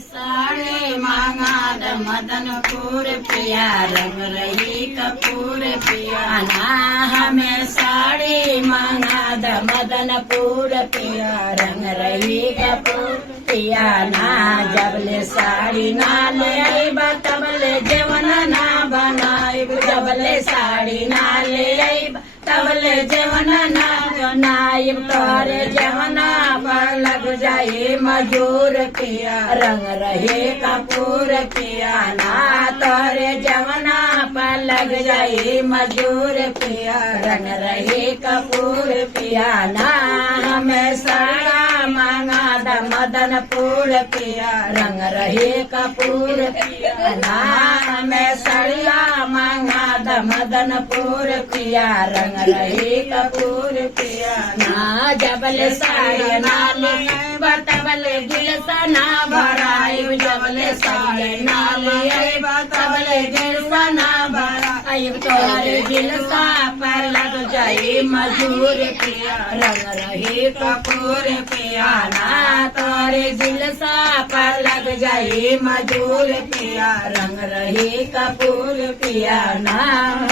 साड़े मांगा द मदनपुर पिया रंग रही कपूर पिया ना हमें साड़ी मांगा द मदनपुर पिया रंग रही कपूर पिया ना जबले साड़ी ना ले आई तबले जेवना ना बनाई जबले साड़ी ना ले आई तबले जेवना ना बनाई तोरे जेवना पर लग जाए मजूर पिया रंग रहे कपूर पिया ना तोरे जेवना पर लग जाए मजूर पिया रंग रहे कपूर पिया ना हमें साड़ा मांगा द मदनपुर पिया रंग रहे कपूर पिया ना हमें साड़िया मांगा द मदनपुर पिया रंग रहे कपूर पिया ना जबल साड़ी ना ले बतबल गिलसा ना भराई जबल साड़ी ना ले बतबल गिलसा ना भराई तोरे गिलसा पर लग जाए मजूर पिया रंग रहे कपूर पिया ना तोरे गिलसा पर लग जाए मजूर पिया रंग रहे कपूर पिया ना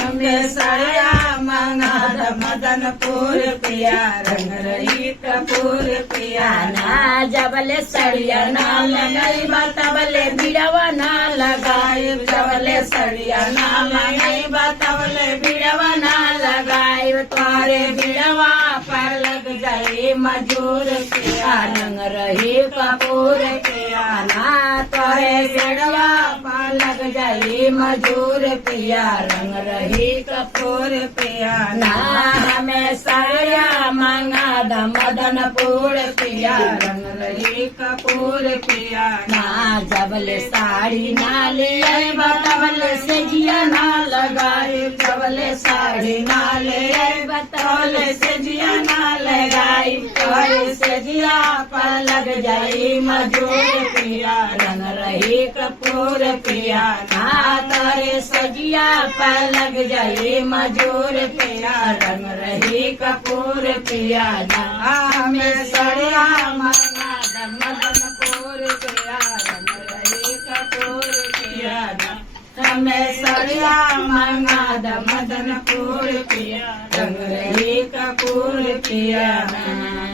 हमें साड़िया मांगा द मदनपुर पिया रंग रही कपूर पिया ना जबले सड़िया ना लगाई तबले बिड़वा ना लगाई जबले सड़िया ना लगाई तबले बिड़वा ना लगाई तोरे बिड़वा पर लग जाए मजूर पिया रंग रही कपूर पिया ना तोरे बिड़वा पर लग जाए मजूर पिया रंग रही कपूर पिया ना हमें साड़िया मांगा द मदनपुर पिया रंग रही कपूर पिया ना जबले साड़ी ना ले तबले से जिया ना लगाए जबले साड़ी ना ले तबले से जिया ना लगाई तोरे से जिया पर लग जाए मजूर पिया रंग रही कपूर पिया ना तोरे सजिया पर लग जाए मजूर पिया रंग रही कपूर पिया ना हमें सड़िया मांगा द मदनपुर पिया रंग रही कपूर पिया ना हमें सड़िया मांगा द मदनपुर पिया रंग रही कपूर पिया ना।